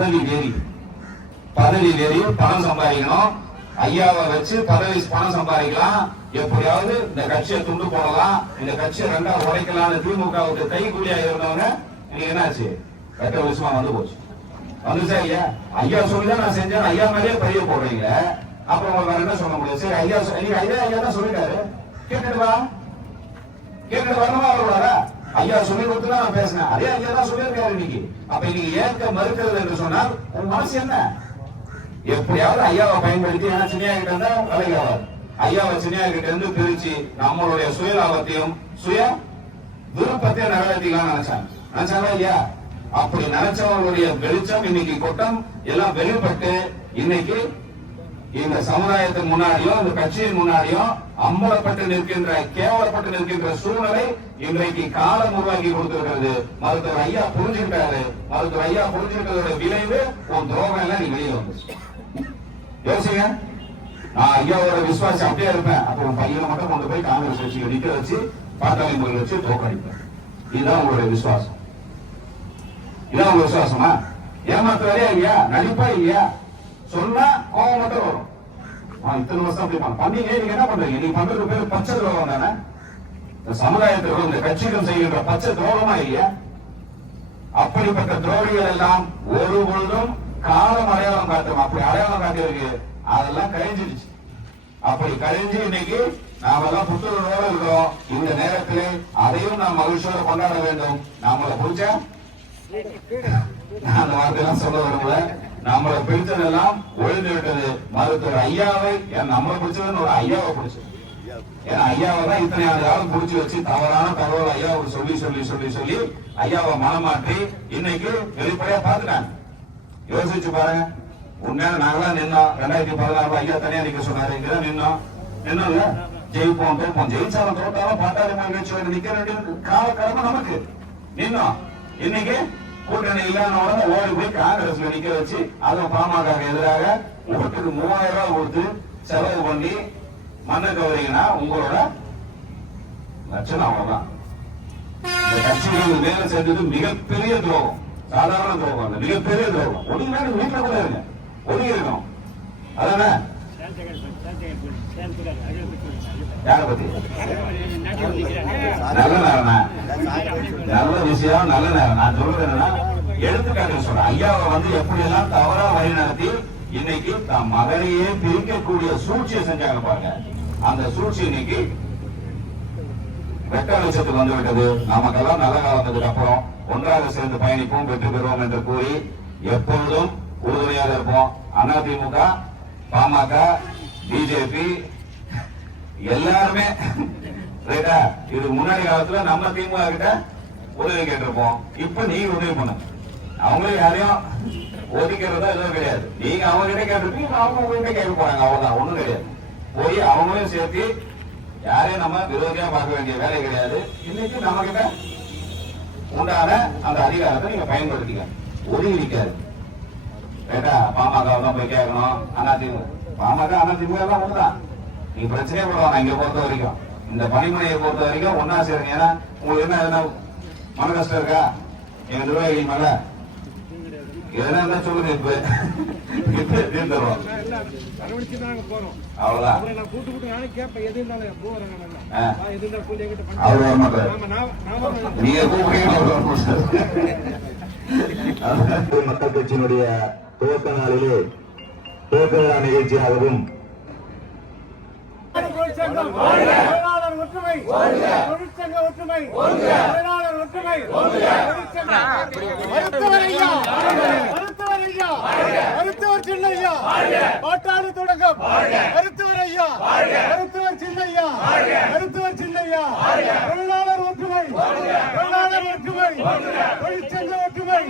பதவி வெறி பணம் சம்பாதிக்கணும். ஐயாவை வச்சு பணம் சம்பாதிக்கலாம். எப்படியாவது இந்த கட்சியை துண்டு போடலாம், இந்த கட்சியை ரெண்டா உடைக்கலாம்னு திமுகவுக்கு கைகூலியா இருந்தவங்க இன்னைக்கு என்னாச்சு? வெட்ட விஷயமா வந்து போச்சு. வந்துச்சா ஐயா? ஐயா சொல்லிதான் நான் செஞ்சேன், ஐயா மேலேயே பைய போடுறீங்க. அப்புறம் வேற என்ன சொல்ல முடியும்? சரி ஐயா ஐயா தான் சொல்லிட்டாரு, கேட்டுட்டு வரணுமா அவரோட? ஐயா சொல்லி கொடுத்து நான் பேசினேன், அதே ஐயா தான் சொல்லியிருக்காரு இன்னைக்கு. அப்ப இன்னைக்கு ஏற்க மறுக்கிறது என்று சொன்னால் உன் மனசு என்ன? எப்படியாவது ஐயாவை பயன்படுத்தி சினியா கிட்ட இருந்தா வேலைக்காவாது. ஐயாவை சினியா கிட்ட இருந்து பிரிச்சு நம்மளுடைய சுயலாபத்தையும் சுய விருப்பத்தையும் நிறைவேற்றிக்கலாம் நினைச்சாங்களா இல்லையா? அப்படி நினைச்சவங்களுடைய வெளிச்சம் இன்னைக்கு கூட்டம் எல்லாம் வெளிப்பட்டு இன்னைக்கு இந்த சமுதாயத்தின் முன்னாடியும் இந்த கட்சியின் முன்னாடியும் அம்பலப்பட்டு நிற்கின்ற கேவலப்பட்டு நிற்கின்ற சூழ்நிலை இன்றைக்கு காலம் உருவாக்கி கொடுத்திருக்கிறது. மருத்துவர் ஐயா புரிஞ்சுக்கிட்டாரு. மருத்துவர் ஐயா புரிஞ்சுக்கிட்டதோட விளைவு உன் துரோகம் எல்லாம் நீ வெளியே வந்துச்சு. யோசிங்க, நான் ஐயாவோட விசுவாசி அப்படியே இருப்பேன். அப்ப உன் பையனை மட்டும் கொண்டு போய் காங்கிரஸ் கட்சியை நிக்க வச்சு பாட்டாளி முறையில் வச்சு தோக்கடிப்பேன். இதுதான் உங்களுடைய விசுவாசம். இதான் உங்க விசுவாசமா? ஏமாத்துறாரே இல்லையா? நடிப்பா இல்லையா? சொன்னா கோவம் மட்டும் வரும். இத்தனை வருஷம் அப்படி பண்ணீங்க, நீங்க என்ன பண்றீங்க? நீங்க பண்றது பேர் பச்சை துரோகம் தானே? இந்த சமுதாயத்திற்கு இந்த கட்சிகள் செய்கின்ற பச்சை துரோகமா இல்லையா? அப்படிப்பட்ட துரோகிகள் எல்லாம் ஒரு பொழுதும் காலம் அடையாளம் காட்டும். அப்படி அடையாளம் காட்டியிருக்கு, அதெல்லாம் கழிஞ்சிருச்சு. அப்படி கழிஞ்சு இன்னைக்கு நாம எல்லாம் புத்துணர்வோடு இருக்கிறோம். இந்த நேரத்திலே அதையும் நாம் மகிழ்ச்சியோடு கொண்டாட வேண்டும். நம்மளை பிடிச்ச அந்த வார்த்தையெல்லாம் சொல்ல விரும்பல. நம்மளை பிடிச்சதெல்லாம் ஒழிந்து விட்டது. மருத்துவர் ஐயாவை நம்மளை பிடிச்சதுன்னு ஒரு ஐயாவை பிடிச்சது. ஏன்னா ஐயாவை தான் இத்தனை ஆண்டு காலம் பிடிச்சி வச்சு தவறான தகவல் ஐயாவுக்கு சொல்லி சொல்லி சொல்லி சொல்லி ஐயாவை மனமாற்றி இன்னைக்கு வெளிப்படையா பார்த்துட்டாங்க. யோசிச்சு பாருங்க. உண்மையான நாங்களாம் நின்னோம். 2016 ஐயா தனியா நிக்க சொன்னாரு, இங்கதான் நின்னோம்ல. ஜெயிப்போம் தோப்போம், ஜெயிச்சாலும் தோட்டாலும் பாட்டாளி நிகழ்ச்சியோட நிக்க வேண்டிய காலக்கிழமை நமக்கு நின்னோம். இன்னைக்கு கூட்டணி இல்லாத ஓடி போய் காங்கிரஸ்ல நிக்க வச்சு அதுவும் பாமக எதிராக ஓட்டுக்கு 3000 ரூபாய் கொடுத்து செலவு பண்ணி மண்ணை கவரிங்கன்னா உங்களோட லட்சணம் அவ்வளவுதான். இந்த கட்சிகள் வேலை செஞ்சது மிகப்பெரிய துரோகம். சாதாரண துரோகம் இல்ல, மிகப்பெரிய துரோகம். ஒழுங்கான வீட்டுல கூட இருங்க, ஒழுங்கி இருக்கணும். அதான யார பத்தி நல்ல நேரம், நல்ல விஷயம், நல்ல நேரம். நான் சொல்றது என்னன்னா எடுத்துக்காட்டு சொல்றேன். ஐயாவை வந்து எப்படி எல்லாம் தவறா வழி நடத்தி இன்னைக்கு தம் மகனையே பிரிக்கக்கூடிய சூழ்ச்சியை செஞ்சாங்க பாருங்க. அந்த சூழ்ச்சி இன்னைக்கு வெட்ட வெளிச்சத்துக்கு வந்து விட்டது. நமக்கெல்லாம் நல்ல காலத்துக்கு அப்புறம் ஒன்றாக சேர்ந்து பயணிப்போம், வெற்றி பெறுவோம் என்று கூறி எப்பொழுதும் உறுதுணையாக இருப்போம். அதிமுக, பாமக, பிஜேபி எல்லாருமே ரைட்டா. இது முன்னாடி காலத்துல நம்ம திமுக கிட்ட உதவி கேட்டிருப்போம். இப்ப நீங்க உதவி பண்ணுங்க. அவங்களும் யாரையும் ஒதுக்கிறதா எதுவும் கிடையாது. நீங்க அவங்க கிட்ட கேட்டிருப்பீங்க, அவங்க உங்ககிட்ட கேட்க போறாங்க. அவ்வளவுதான், ஒண்ணும் கிடையாது. போய் அவங்களையும் சேர்த்து யாரையும் நம்ம விரோதியா பார்க்க வேண்டிய வேலை கிடையாது. இன்னைக்கு நம்ம கிட்ட உண்டான அந்த அதிகாரத்தை நீங்க பயன்படுத்திக்க, ஒதுங்கி நிக்காது. ரைட்டா. பாமக தான் போய் கேட்கணும். அதிமுக, பாமக, அதிமுக எல்லாம் ஒண்ணுதான். நீங்க பிரச்சனையே போடுவாங்க. இங்க பொறுத்த வரைக்கும், இந்த பணிமனையை பொறுத்த வரைக்கும் ஒன்னா சேருங்க. ஏன்னா உங்களுக்கு என்ன மன கஷ்டம் இருக்கா? எங்க நிர்வாகிகள் மேல எதனா சொல்லுங்க. இப்ப தீர்ந்துடும். அவ்வளவுதான். நீங்க மக்கள் கட்சியினுடைய துவக்க நாளிலே துவக்க விழா நிகழ்ச்சியாகவும் ஒற்றுமை, தொழிற்சங்க ஒற்றுமை, தொழிலாளர் ஒற்றுமை, மருத்துவர் சின்னையா, பாட்டாளி தொடக்கம், மருத்துவர் ஐயா, மருத்துவர் சின்னையா, மருத்துவர் சின்னையா, தொழிலாளர் ஒற்றுமை, தொழிலாளர் ஒற்றுமை, தொழிற்சங்க ஒற்றுமை,